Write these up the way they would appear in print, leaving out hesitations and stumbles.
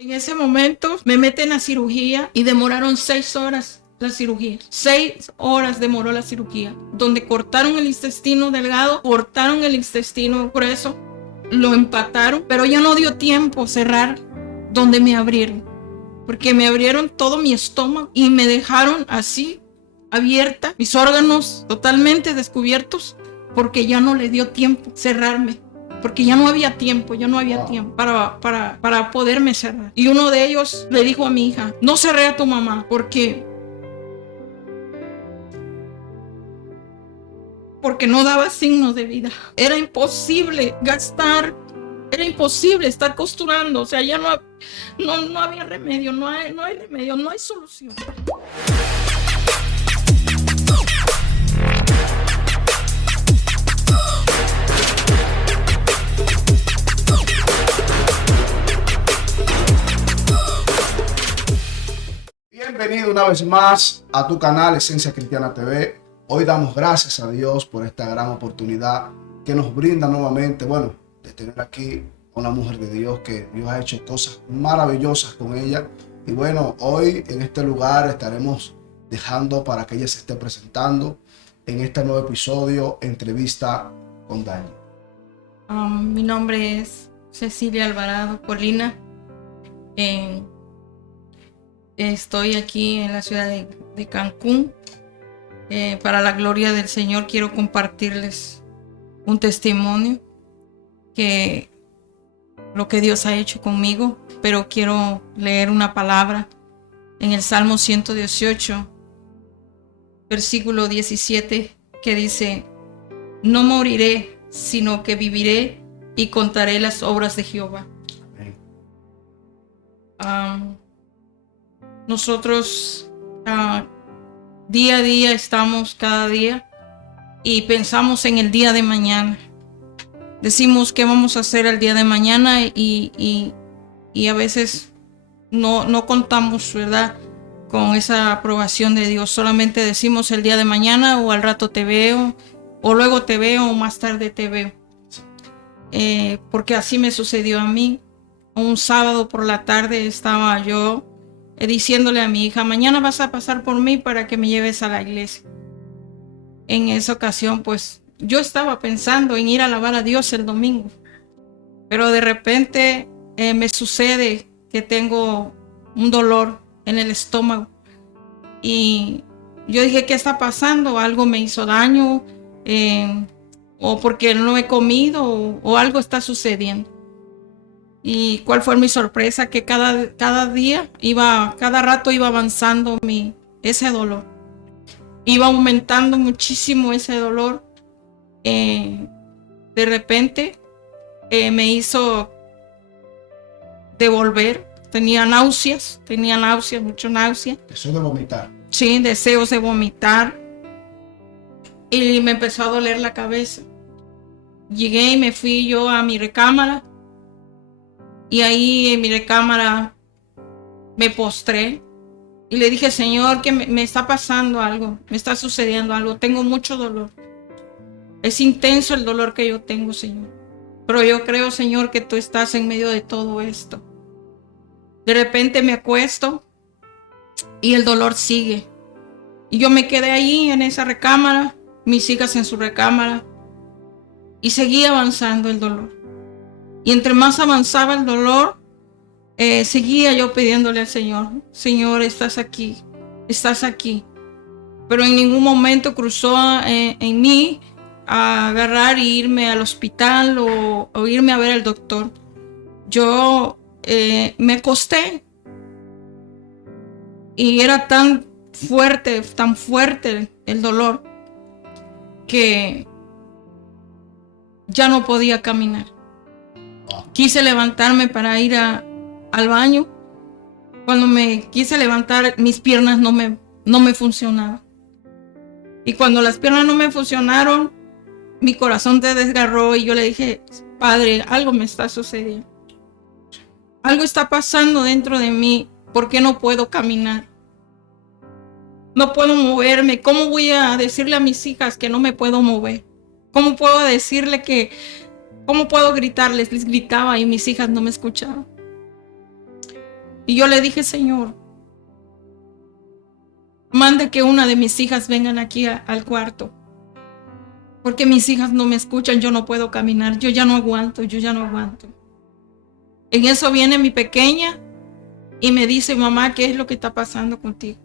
En ese momento me meten a cirugía y demoraron 6 horas la cirugía. 6 horas demoró la cirugía, donde cortaron el intestino delgado, cortaron el intestino grueso, lo empataron, pero ya no dio tiempo cerrar donde me abrieron, porque me abrieron todo mi estómago y me dejaron así abierta, mis órganos totalmente descubiertos, porque ya no le dio tiempo cerrarme. Porque ya no había tiempo para poderme cerrar. Y uno de ellos le dijo a mi hija: no cerré a tu mamá porque no daba signos de vida. Era imposible gastar, era imposible estar costurando. O sea, ya no había remedio, no hay remedio, no hay solución. Bienvenido una vez más a tu canal Esencia Cristiana TV. Hoy damos gracias a Dios por esta gran oportunidad que nos brinda nuevamente, de tener aquí a una mujer de Dios, que Dios ha hecho cosas maravillosas con ella. Y hoy en este lugar estaremos dejando para que ella se esté presentando en este nuevo episodio, entrevista con Dani. Mi nombre es Cecilia Alvarado Colina. Estoy aquí en la ciudad de Cancún. Para la gloria del Señor quiero compartirles un testimonio que lo que Dios ha hecho conmigo, pero quiero leer una palabra en el Salmo 118, versículo 17, que dice: no moriré, sino que viviré y contaré las obras de Jehová. Nosotros día a día estamos cada día y pensamos en el día de mañana. Decimos qué vamos a hacer el día de mañana y a veces no contamos, ¿verdad?, con esa aprobación de Dios. Solamente decimos el día de mañana, o al rato te veo, o luego te veo, o más tarde te veo. Porque así me sucedió a mí. Un sábado por la tarde estaba yo diciéndole a mi hija: mañana vas a pasar por mí para que me lleves a la iglesia. En esa ocasión, pues, yo estaba pensando en ir a alabar a Dios el domingo, pero de repente me sucede que tengo un dolor en el estómago y yo dije: ¿qué está pasando? ¿Algo me hizo daño? ¿O porque no he comido? ¿O algo está sucediendo? ¿Y cuál fue mi sorpresa? Que cada rato iba avanzando ese dolor. Iba aumentando muchísimo ese dolor. De repente me hizo devolver. Tenía náuseas, mucho náusea. Deseo de vomitar. Sí, deseos de vomitar. Y me empezó a doler la cabeza. Llegué y me fui yo a mi recámara. Y ahí en mi recámara me postré y le dije: Señor, que me está pasando algo, me está sucediendo algo, tengo mucho dolor. Es intenso el dolor que yo tengo, Señor. Pero yo creo, Señor, que tú estás en medio de todo esto. De repente me acuesto y el dolor sigue. Y yo me quedé ahí en esa recámara, mis hijas en su recámara, y seguía avanzando el dolor. Y entre más avanzaba el dolor, seguía yo pidiéndole al Señor: Señor, estás aquí. Pero en ningún momento cruzó en mí a agarrar y irme al hospital o irme a ver al doctor. Yo me acosté y era tan fuerte el dolor que ya no podía caminar. Quise levantarme para ir al baño. Cuando me quise levantar, mis piernas no me funcionaban. Y cuando las piernas no me funcionaron, mi corazón se desgarró y yo le dije: Padre, algo me está sucediendo. Algo está pasando dentro de mí. ¿Por qué no puedo caminar? No puedo moverme. ¿Cómo voy a decirle a mis hijas que no me puedo mover? ¿Cómo puedo decirle ¿Cómo puedo gritarles? Les gritaba y mis hijas no me escuchaban. Y yo le dije, Señor, mande que una de mis hijas vengan aquí al cuarto. Porque mis hijas no me escuchan, yo no puedo caminar, yo ya no aguanto. En eso viene mi pequeña y me dice, mamá, ¿qué es lo que está pasando contigo?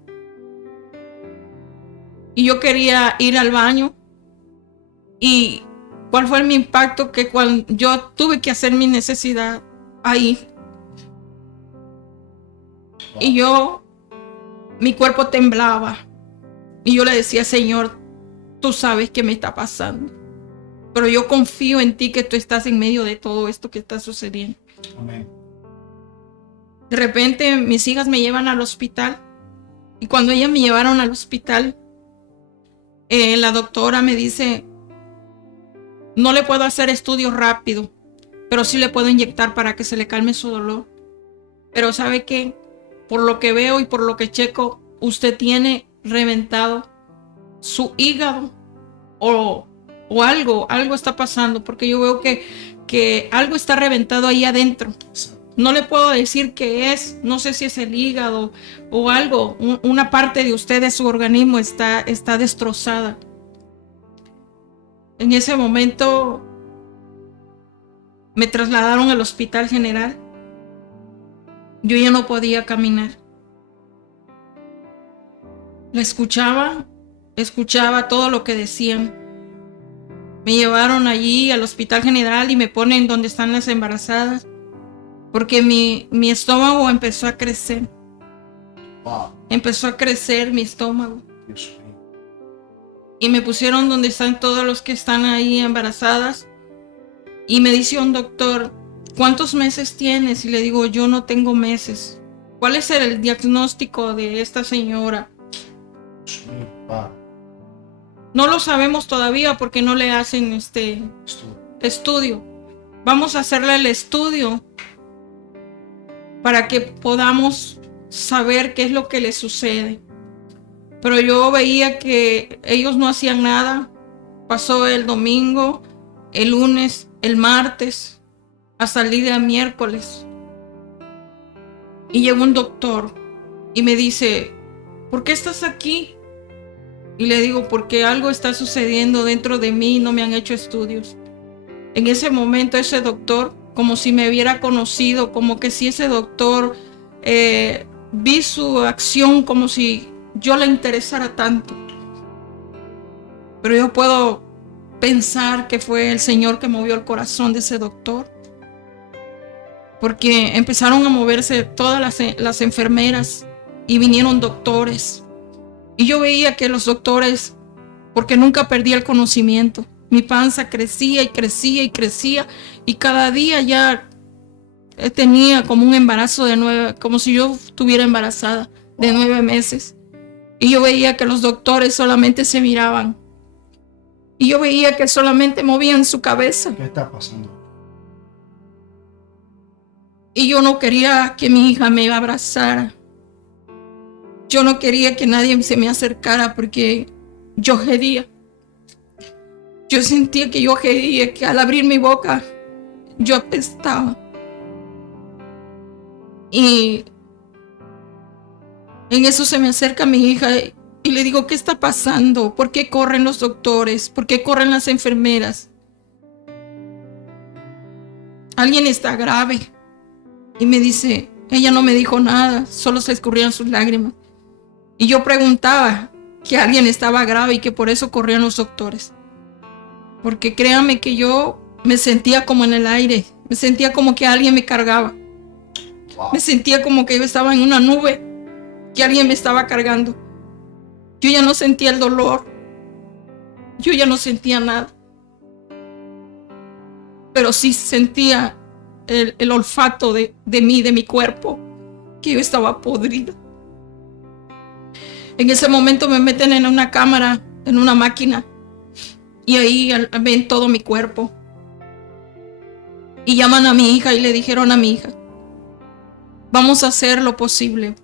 Y yo quería ir al baño. ¿Y cuál fue mi impacto? Que cuando yo tuve que hacer mi necesidad ahí. Y mi cuerpo temblaba. Y yo le decía, Señor, tú sabes qué me está pasando. Pero yo confío en ti, que tú estás en medio de todo esto que está sucediendo. Amén. De repente mis hijas me llevan al hospital. Y cuando ellas me llevaron al hospital, la doctora me dice, no le puedo hacer estudios rápido, pero sí le puedo inyectar para que se le calme su dolor. Pero ¿sabe qué? Por lo que veo y por lo que checo, usted tiene reventado su hígado o algo está pasando, porque yo veo que algo está reventado ahí adentro. No le puedo decir qué es, no sé si es el hígado o algo, una parte de usted, de su organismo está destrozada. En ese momento me trasladaron al Hospital General. Yo ya no podía caminar. Escuchaba todo lo que decían. Me llevaron allí al Hospital General y me ponen donde están las embarazadas, porque mi estómago empezó a crecer. Wow. Empezó a crecer mi estómago. Dios mío. Y me pusieron donde están todos los que están ahí embarazadas. Y me dice un doctor, ¿cuántos meses tienes? Y le digo, yo no tengo meses. ¿Cuál es el diagnóstico de esta señora? Dios mío, Padre. No lo sabemos todavía porque no le hacen estudio. Vamos a hacerle el estudio para que podamos saber qué es lo que le sucede. Pero yo veía que ellos no hacían nada. Pasó el domingo, el lunes, el martes, hasta el día miércoles. Y llegó un doctor y me dice, ¿por qué estás aquí? Y le digo, porque algo está sucediendo dentro de mí y no me han hecho estudios. En ese momento ese doctor, como si me hubiera conocido, como que si ese doctor vi su acción como si yo le interesara tanto. Pero yo puedo pensar que fue el Señor que movió el corazón de ese doctor, porque empezaron a moverse todas las enfermeras y vinieron doctores. Y yo veía que los doctores, porque nunca perdí el conocimiento, mi panza crecía y crecía y crecía, y cada día ya tenía como un embarazo de 9, como si yo estuviera embarazada de 9 meses. Y yo veía que los doctores solamente se miraban. Y yo veía que solamente movían su cabeza. ¿Qué está pasando? Y yo no quería que mi hija me abrazara. Yo no quería que nadie se me acercara porque yo gedía. Yo sentía que yo gedía, que al abrir mi boca yo apestaba. Y en eso se me acerca mi hija y le digo, ¿qué está pasando? ¿Por qué corren los doctores? ¿Por qué corren las enfermeras? Alguien está grave. Y me dice, ella no me dijo nada, solo se escurrían sus lágrimas. Y yo preguntaba que alguien estaba grave y que por eso corrían los doctores. Porque créanme que yo me sentía como en el aire, me sentía como que alguien me cargaba. Wow. Me sentía como que yo estaba en una nube, que alguien me estaba cargando. Yo ya no sentía el dolor, yo ya no sentía nada. Pero sí sentía el olfato de mí, de mi cuerpo, que yo estaba podrida. En ese momento me meten en una cámara, en una máquina, y ahí ven todo mi cuerpo. Y llaman a mi hija y le dijeron a mi hija, vamos a hacer lo posible,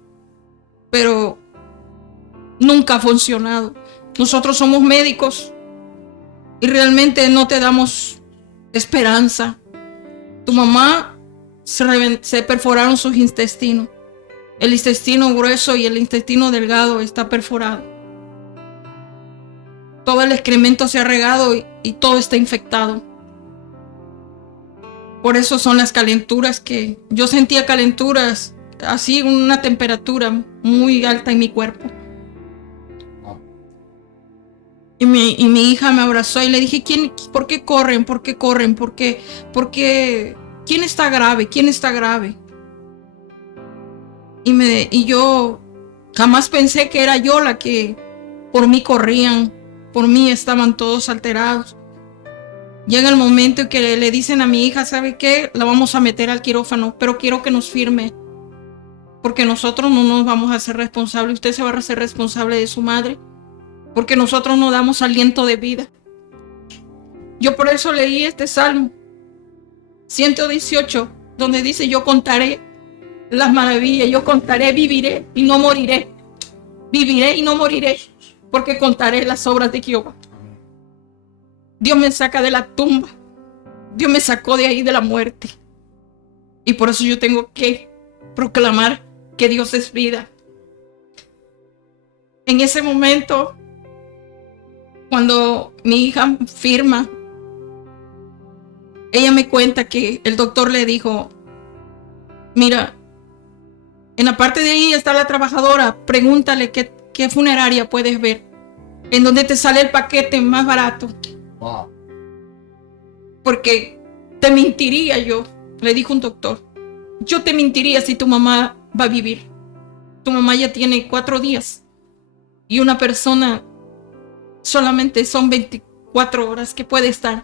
pero nunca ha funcionado. Nosotros somos médicos y realmente no te damos esperanza. Tu mamá se perforaron sus intestinos El intestino grueso y el intestino delgado está perforado. Todo el excremento se ha regado y todo está infectado. Por eso son las calenturas que yo sentía, calenturas, así una temperatura muy alta en mi cuerpo. Y mi hija me abrazó y le dije, ¿por qué corren? ¿Por qué corren? ¿Por qué? ¿Quién está grave? ¿Quién está grave? Y yo jamás pensé que era yo la que por mí corrían, por mí estaban todos alterados. Llega el momento en que le dicen a mi hija, ¿sabe qué? La vamos a meter al quirófano, pero quiero que nos firme, porque nosotros no nos vamos a hacer responsables. Usted se va a hacer responsable de su madre, porque nosotros no damos aliento de vida. Yo por eso leí este Salmo 118, donde dice, yo contaré las maravillas, yo contaré, viviré y no moriré. Viviré y no moriré, porque contaré las obras de Jehová. Dios me saca de la tumba. Dios me sacó de ahí, de la muerte. Y por eso yo tengo que proclamar que Dios es vida. En ese momento, cuando mi hija firma, ella me cuenta que el doctor le dijo, mira, en la parte de ahí está la trabajadora, pregúntale qué funeraria puedes ver, en donde te sale el paquete más barato. Wow. Porque te mentiría yo, le dijo un doctor. Yo te mentiría si tu mamá va a vivir. Tu mamá ya tiene 4 días. Y una persona solamente son 24 horas que puede estar.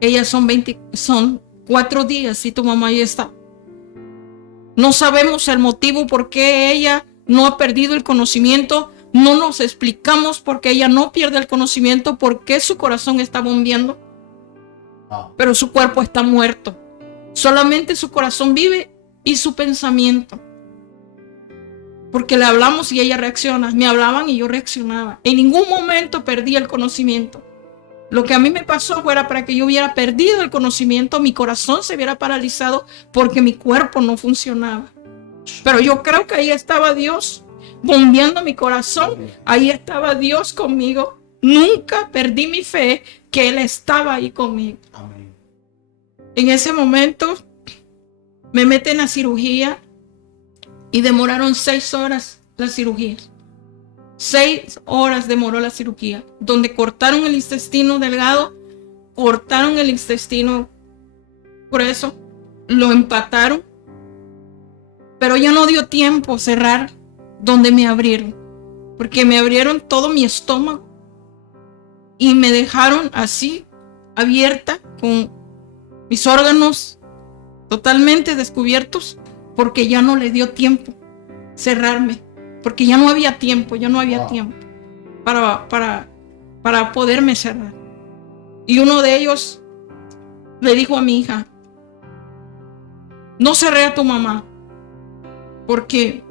Ellas son 4 días y tu mamá ya está. No sabemos el motivo por qué ella no ha perdido el conocimiento. No nos explicamos por qué ella no pierde el conocimiento, por qué su corazón está bombeando. Pero su cuerpo está muerto. Solamente su corazón vive y su pensamiento. Porque le hablamos y ella reacciona. Me hablaban y yo reaccionaba. En ningún momento perdí el conocimiento. Lo que a mí me pasó fuera para que yo hubiera perdido el conocimiento, mi corazón se hubiera paralizado porque mi cuerpo no funcionaba. Pero yo creo que ahí estaba Dios bombeando mi corazón. Ahí estaba Dios conmigo. Nunca perdí mi fe que Él estaba ahí conmigo. Amén. En ese momento me meten a cirugía y demoraron 6 horas la cirugía. 6 horas demoró la cirugía, donde cortaron el intestino delgado, cortaron el intestino grueso, lo empataron, pero ya no dio tiempo cerrar donde me abrieron, porque me abrieron todo mi estómago y me dejaron así abierta con mis órganos totalmente descubiertos, porque ya no le dio tiempo cerrarme, porque ya no había tiempo, tiempo para poderme cerrar. Y uno de ellos le dijo a mi hija, no cerré a tu mamá, porque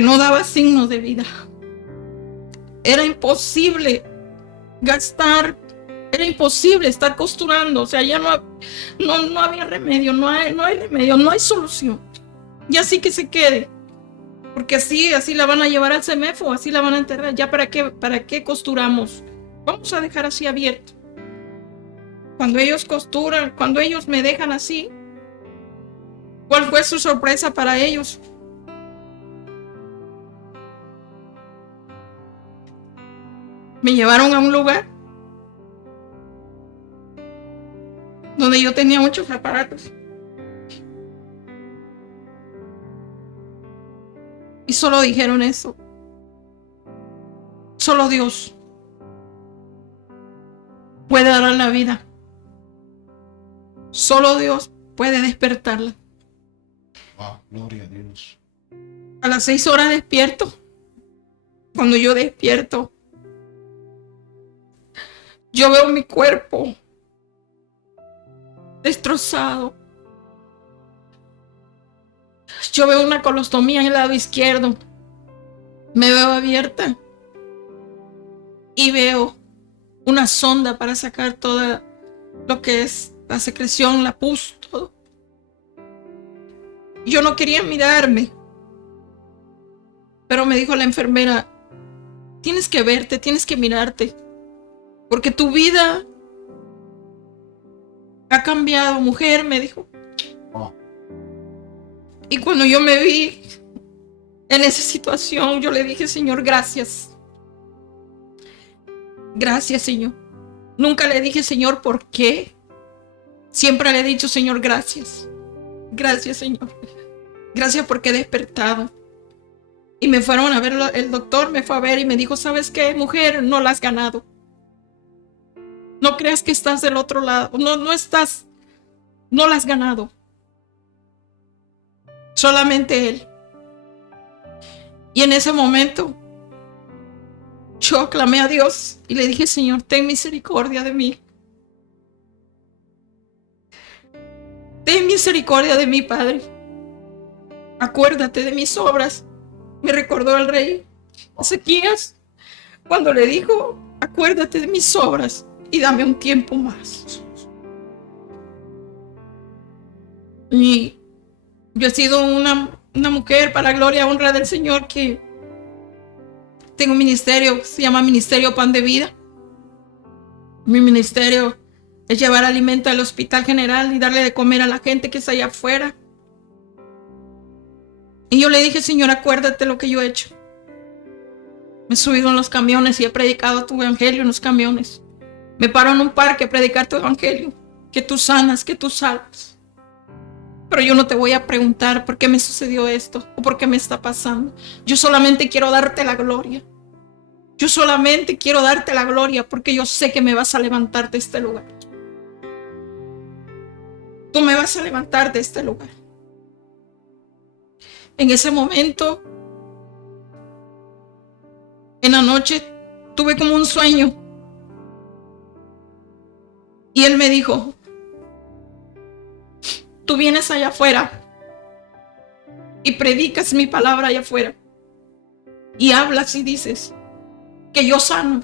no daba signos de vida. Era imposible gastar, era imposible estar costurando, o sea, ya no había remedio, no hay remedio, no hay solución. Y así que se quede, porque así la van a llevar al CEMEFO, así la van a enterrar. Ya para qué costuramos, vamos a dejar así abierto. Cuando ellos costuran, cuando ellos me dejan así, ¿cuál fue su sorpresa para ellos? Me llevaron a un lugar donde yo tenía muchos aparatos. Y solo dijeron eso. Solo Dios puede dar la vida. Solo Dios puede despertarla. Wow, gloria a Dios. A las 6 horas despierto. Cuando yo despierto, yo veo mi cuerpo destrozado. Yo veo una colostomía en el lado izquierdo. Me veo abierta. Y veo una sonda para sacar todo lo que es la secreción, la pus, todo. Yo no quería mirarme, pero me dijo la enfermera, tienes que verte, tienes que mirarte, porque tu vida ha cambiado, mujer, me dijo. Oh. Y cuando yo me vi en esa situación, yo le dije, Señor, gracias. Gracias, Señor. Nunca le dije, Señor, ¿por qué? Siempre le he dicho, Señor, gracias. Gracias, Señor. Gracias porque he despertado. Y me fueron a ver, el doctor me fue a ver y me dijo, ¿sabes qué, mujer? No la has ganado. No creas que estás del otro lado. No estás. No la has ganado. Solamente él. Y en ese momento, yo clamé a Dios y le dije, Señor, ten misericordia de mí. Ten misericordia de mí, Padre. Acuérdate de mis obras. Me recordó el rey Ezequías cuando le dijo, acuérdate de mis obras y dame un tiempo más. Y yo he sido una mujer para gloria y honra del Señor, que tengo un ministerio, se llama Ministerio Pan de Vida. Mi ministerio es llevar alimento al Hospital General y darle de comer a la gente que está allá afuera. Y yo le dije, Señor, acuérdate lo que yo he hecho. Me he subido en los camiones y he predicado tu evangelio en los camiones. Me paro en un parque a predicar tu evangelio. Que tú sanas, que tú salvas. Pero yo no te voy a preguntar por qué me sucedió esto o por qué me está pasando. Yo solamente quiero darte la gloria. Yo solamente quiero darte la gloria porque yo sé que me vas a levantar de este lugar. Tú me vas a levantar de este lugar. En ese momento, en la noche, tuve como un sueño. Y él me dijo, tú vienes allá afuera y predicas mi palabra allá afuera. Y hablas y dices que yo sano.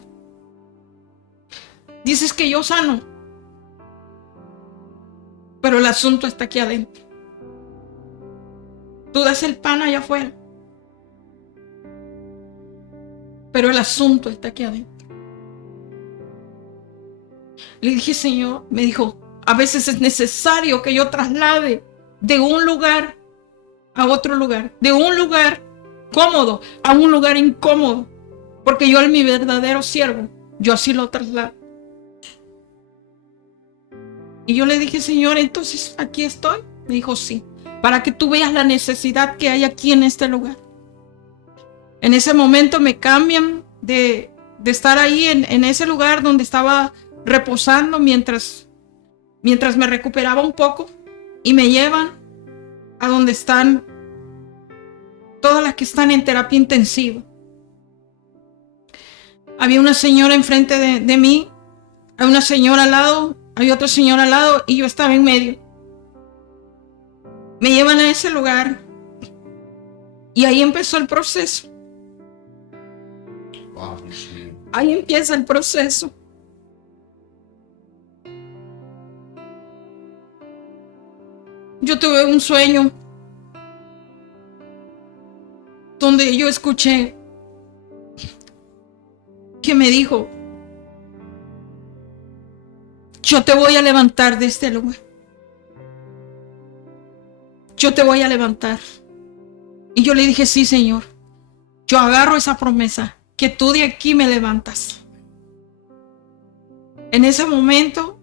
Dices que yo sano. Pero el asunto está aquí adentro. Tú das el pan allá afuera. Pero el asunto está aquí adentro. Le dije, Señor, me dijo, a veces es necesario que yo traslade de un lugar a otro lugar. De un lugar cómodo a un lugar incómodo. Porque yo, mi verdadero siervo, yo así lo traslado. Y yo le dije, Señor, entonces aquí estoy. Me dijo, sí. Para que tú veas la necesidad que hay aquí en este lugar. En ese momento me cambian de estar ahí en ese lugar donde estaba reposando mientras me recuperaba un poco, y me llevan a donde están todas las que están en terapia intensiva. Había una señora enfrente de mí, había una señora al lado, había otra señora al lado y yo estaba en medio. Me llevan a ese lugar y ahí empezó el proceso. Ahí empieza el proceso. Yo tuve un sueño donde yo escuché que me dijo, yo te voy a levantar de este lugar. Yo te voy a levantar. Y yo le dije, sí, Señor. Yo agarro esa promesa, que tú de aquí me levantas. En ese momento,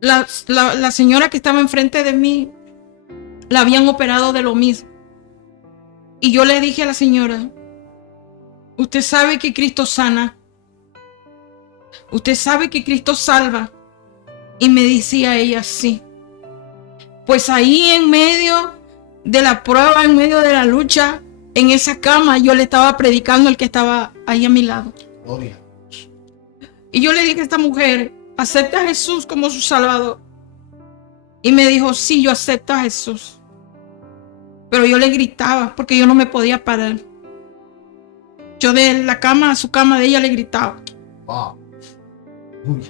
la señora que estaba enfrente de mí, la habían operado de lo mismo. Y yo le dije a la señora, usted sabe que Cristo sana. Usted sabe que Cristo salva. Y me decía ella, sí. Pues ahí en medio de la prueba, en medio de la lucha, en esa cama, yo le estaba predicando al que estaba ahí a mi lado. Gloria. Y yo le dije a esta mujer, ¿acepta a Jesús como su Salvador? Y me dijo, sí, yo acepto a Jesús. Pero yo le gritaba porque yo no me podía parar. Yo de la cama a su cama de ella le gritaba. Wow. Uy.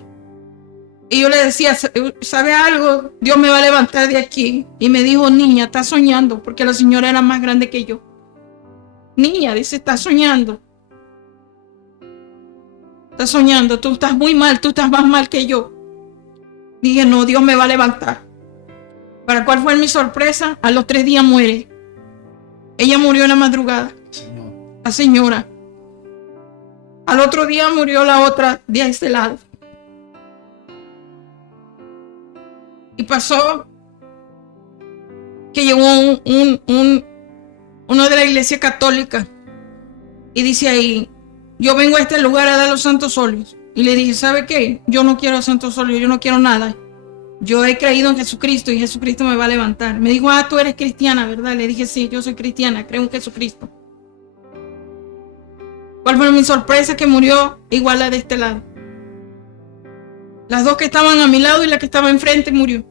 Y yo le decía, ¿sabe algo? Dios me va a levantar de aquí. Y me dijo, niña, estás soñando, porque la señora era más grande que yo. Niña, dice, estás soñando. Estás soñando, tú estás muy mal, tú estás más mal que yo. Dije, no, Dios me va a levantar. ¿Para cuál fue mi sorpresa? A los 3 días muere. Ella murió en la madrugada. Señor. La señora. Al otro día murió la otra de este lado. Y pasó que llegó uno de la iglesia católica y dice ahí, yo vengo a este lugar a dar los santos óleos. Y le dije, ¿sabe qué? Yo no quiero santos óleos, yo no quiero nada. Yo he creído en Jesucristo y Jesucristo me va a levantar. Me dijo, tú eres cristiana, ¿verdad? Le dije, sí, yo soy cristiana, creo en Jesucristo. ¿Cuál fue mi sorpresa? Que murió igual la de este lado. Las dos que estaban a mi lado y la que estaba enfrente murió.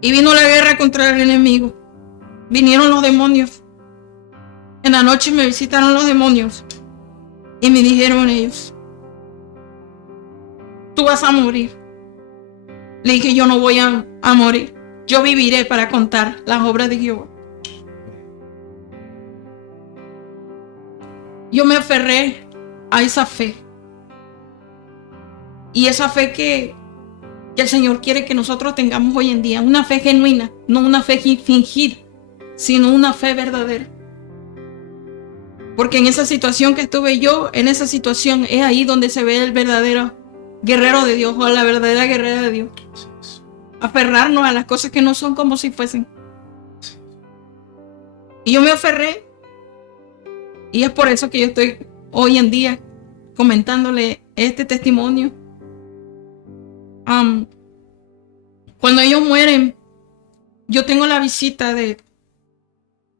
Y vino la guerra contra el enemigo. Vinieron los demonios. En la noche me visitaron los demonios. Y me dijeron ellos, tú vas a morir. Le dije, yo no voy a morir. Yo viviré para contar las obras de Jehová. Yo me aferré a esa fe. Y esa fe que el Señor quiere que nosotros tengamos hoy en día. Una fe genuina, no una fe fingida, sino una fe verdadera. Porque en esa situación que estuve yo, en esa situación es ahí donde se ve el verdadero guerrero de Dios o la verdadera guerrera de Dios. Aferrarnos a las cosas que no son como si fuesen. Y yo me aferré. Y es por eso que yo estoy hoy en día comentándole este testimonio. Cuando ellos mueren, yo tengo la visita de...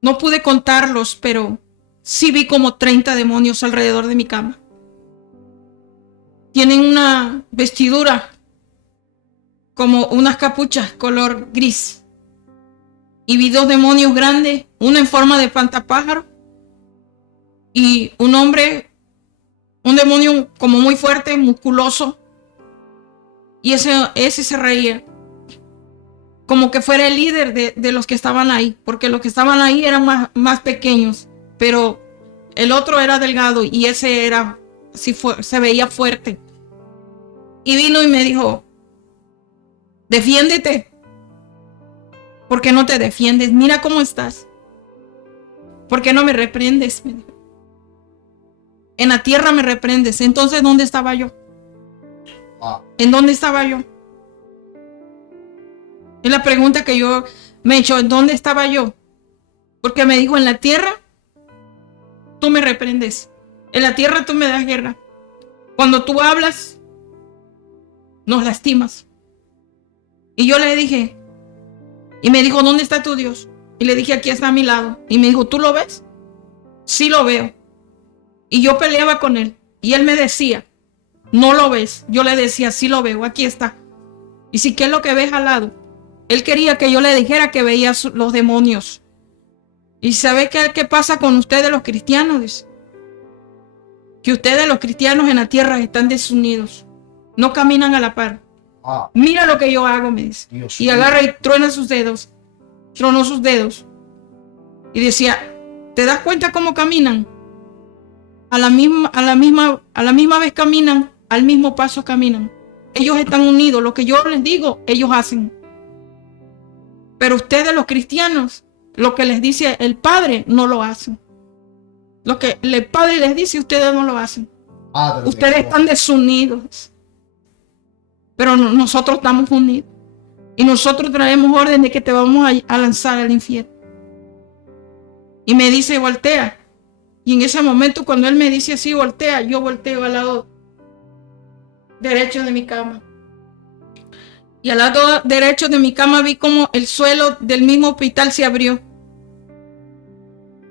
No pude contarlos, pero sí vi como 30 demonios alrededor de mi cama. Tienen una vestidura como unas capuchas color gris. Y vi 2 demonios grandes, uno en forma de espantapájaro y un hombre, un demonio como muy fuerte, musculoso. Y ese se reía, como que fuera el líder de los que estaban ahí, porque los que estaban ahí eran más pequeños, pero el otro era delgado y ese era, se veía fuerte. Y vino y me dijo, defiéndete. ¿Por qué no te defiendes? Mira cómo estás. ¿Por qué no me reprendes? Me dijo. En la tierra me reprendes. Entonces, ¿dónde estaba yo? ¿En dónde estaba yo? Es la pregunta que yo me he hecho. ¿En dónde estaba yo? Porque me dijo, en la tierra tú me reprendes. En la tierra tú me das guerra. Cuando tú hablas, nos lastimas. Y yo le dije, y me dijo, ¿dónde está tu Dios? Y le dije, aquí está a mi lado. Y me dijo, ¿tú lo ves? Sí lo veo. Y yo peleaba con él. Y él me decía, no lo ves. Yo le decía, sí lo veo, aquí está. Y si, ¿qué es lo que ves al lado? Él quería que yo le dijera que veía los demonios. ¿Y sabe qué pasa con ustedes los cristianos? Dice, que ustedes los cristianos en la tierra están desunidos. No caminan a la par. Mira lo que yo hago, me dice. Y agarra y truena sus dedos. Tronó sus dedos. Y decía, ¿te das cuenta cómo caminan? A la misma vez caminan, al mismo paso caminan. Ellos están unidos. Lo que yo les digo, ellos hacen. Pero ustedes los cristianos, lo que les dice el Padre, no lo hacen. Lo que el Padre les dice, ustedes no lo hacen. Ustedes están desunidos. Pero nosotros estamos unidos. Y nosotros traemos orden de que te vamos a lanzar al infierno. Y me dice, voltea. Y en ese momento, cuando él me dice así, voltea, yo volteo al lado derecho de mi cama. Y al lado derecho de mi cama vi como el suelo del mismo hospital se abrió.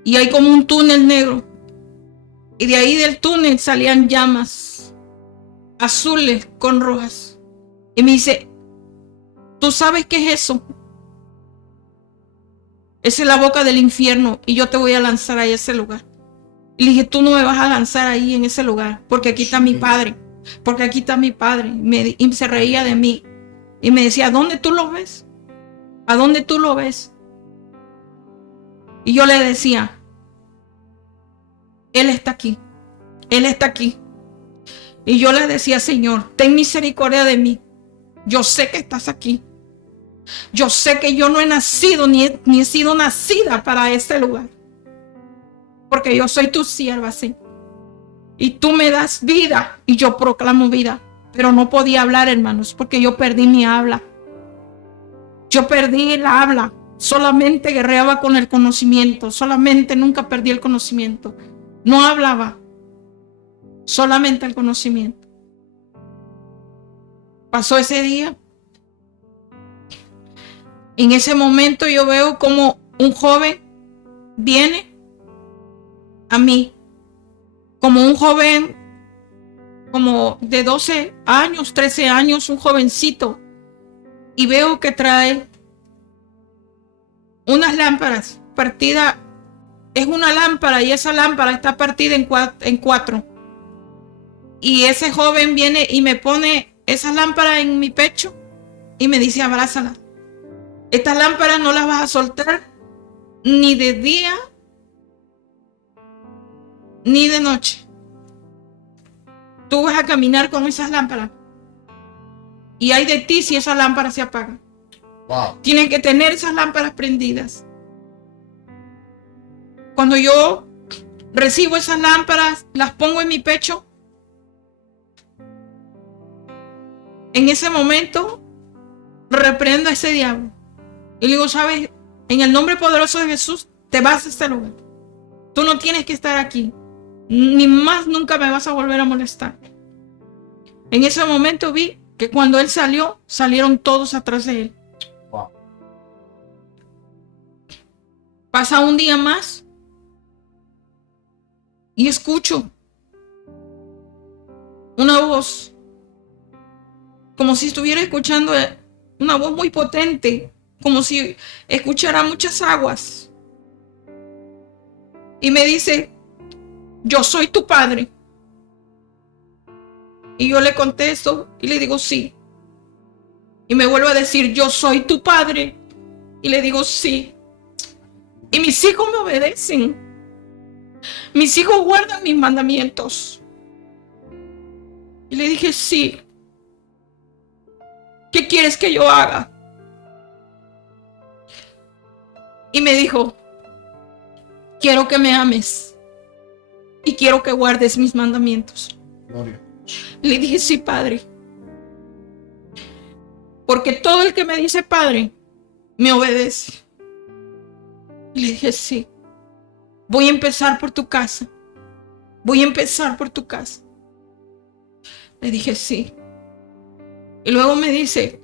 Y hay como un túnel negro. Y de ahí del túnel salían llamas azules con rojas. Y me dice, ¿tú sabes qué es eso? Esa es la boca del infierno y yo te voy a lanzar ahí a ese lugar. Y le dije, tú no me vas a lanzar ahí en ese lugar, porque aquí está mi Padre. porque aquí está mi padre. Y se reía de mí. Y me decía, ¿a dónde tú lo ves? ¿A dónde tú lo ves? Y yo le decía, Él está aquí. Él está aquí. Y yo le decía, Señor, ten misericordia de mí. Yo sé que estás aquí. Yo sé que yo no he nacido ni he sido nacida para este lugar. Porque yo soy tu sierva, sí. Y tú me das vida y yo proclamo vida. Pero no podía hablar, hermanos, porque yo perdí mi habla. Yo perdí el habla. Solamente guerreaba con el conocimiento. Solamente nunca perdí el conocimiento. No hablaba. Solamente el conocimiento. Pasó ese día. En ese momento yo veo como un joven viene a mí. Como un joven como de 12 años, 13 años, un jovencito. Y veo que trae unas lámparas partidas. Es una lámpara y esa lámpara está partida en cuatro. Y ese joven viene y me pone esa lámpara en mi pecho y me dice, abrázala. Estas lámparas no las vas a soltar ni de día ni de noche. Tú vas a caminar con esas lámparas. Y hay de ti si esas lámparas se apagan. Wow. Tienen que tener esas lámparas prendidas. Cuando yo recibo esas lámparas, las pongo en mi pecho. En ese momento, reprendo a ese diablo. Y le digo, ¿sabes? En el nombre poderoso de Jesús, te vas a este lugar. Tú no tienes que estar aquí. Ni más nunca me vas a volver a molestar. En ese momento vi que cuando él salió, salieron todos atrás de él. Wow. Pasa un día más y escucho una voz, como si estuviera escuchando una voz muy potente, como si escuchara muchas aguas. Y me dice, yo soy tu padre. Y yo le contesto y le digo, sí. Y me vuelve a decir, yo soy tu padre. Y le digo, sí. Y mis hijos me obedecen. Mis hijos guardan mis mandamientos. Y le dije, sí. ¿Qué quieres que yo haga? Y me dijo, quiero que me ames. Y quiero que guardes mis mandamientos. Gloria. Le dije, sí, padre. Porque todo el que me dice padre, me obedece. Y le dije, sí. Voy a empezar por tu casa. Voy a empezar por tu casa. Le dije, sí. Y luego me dice,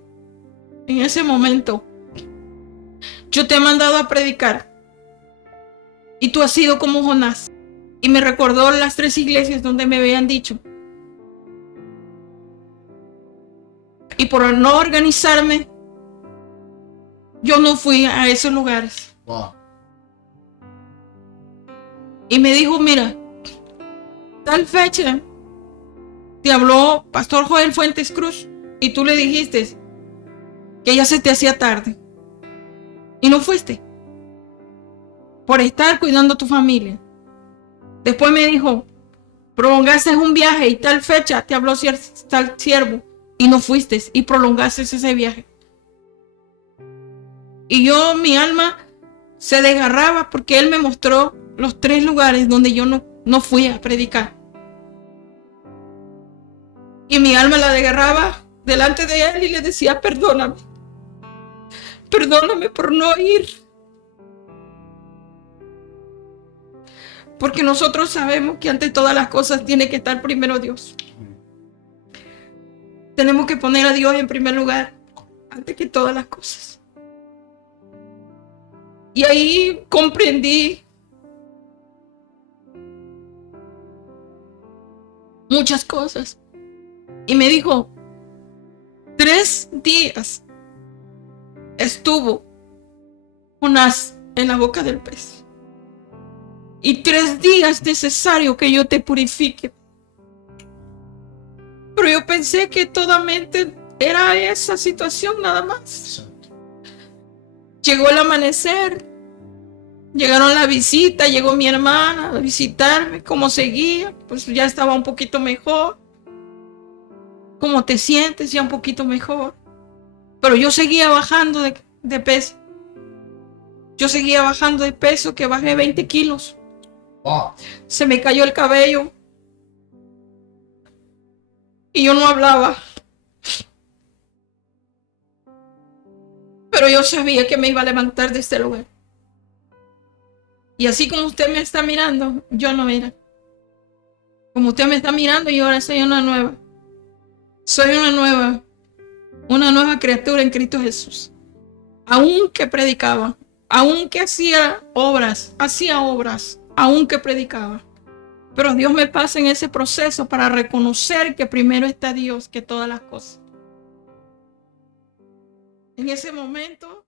en ese momento, yo te he mandado a predicar. Y tú has sido como Jonás. Y me recordó las 3 iglesias donde me habían dicho. Y por no organizarme, yo no fui a esos lugares. Wow. Y me dijo, mira, tal fecha te habló Pastor Joel Fuentes Cruz y tú le dijiste que ya se te hacía tarde. Y no fuiste. Por estar cuidando a tu familia. Después me dijo, prolongaste un viaje y tal fecha te habló tal siervo. Y no fuiste y prolongaste ese viaje. Y yo, mi alma se desgarraba porque él me mostró los 3 lugares donde yo no fui a predicar. Y mi alma la desgarraba delante de él y le decía, perdóname. Perdóname por no ir. Porque nosotros sabemos que ante todas las cosas tiene que estar primero Dios. Tenemos que poner a Dios en primer lugar, antes que todas las cosas. Y ahí comprendí muchas cosas. Y me dijo, 3 días estuvo Jonás en la boca del pez. Y 3 días necesario que yo te purifique. Pero yo pensé que totalmente era esa situación nada más. Exacto. Llegó el amanecer, llegaron la visita, llegó mi hermana a visitarme, cómo seguía, pues ya estaba un poquito mejor. ¿Cómo te sientes? Ya un poquito mejor. Pero yo seguía bajando de peso. Yo seguía bajando de peso, que bajé 20 kilos. Wow. Se me cayó el cabello. Y yo no hablaba. Pero yo sabía que me iba a levantar de este lugar. Y así como usted me está mirando, yo no era. Como usted me está mirando, yo ahora soy una nueva. Soy una nueva criatura en Cristo Jesús. Aunque predicaba, aunque hacía obras, aunque predicaba. Pero Dios me pasa en ese proceso para reconocer que primero está Dios que todas las cosas. En ese momento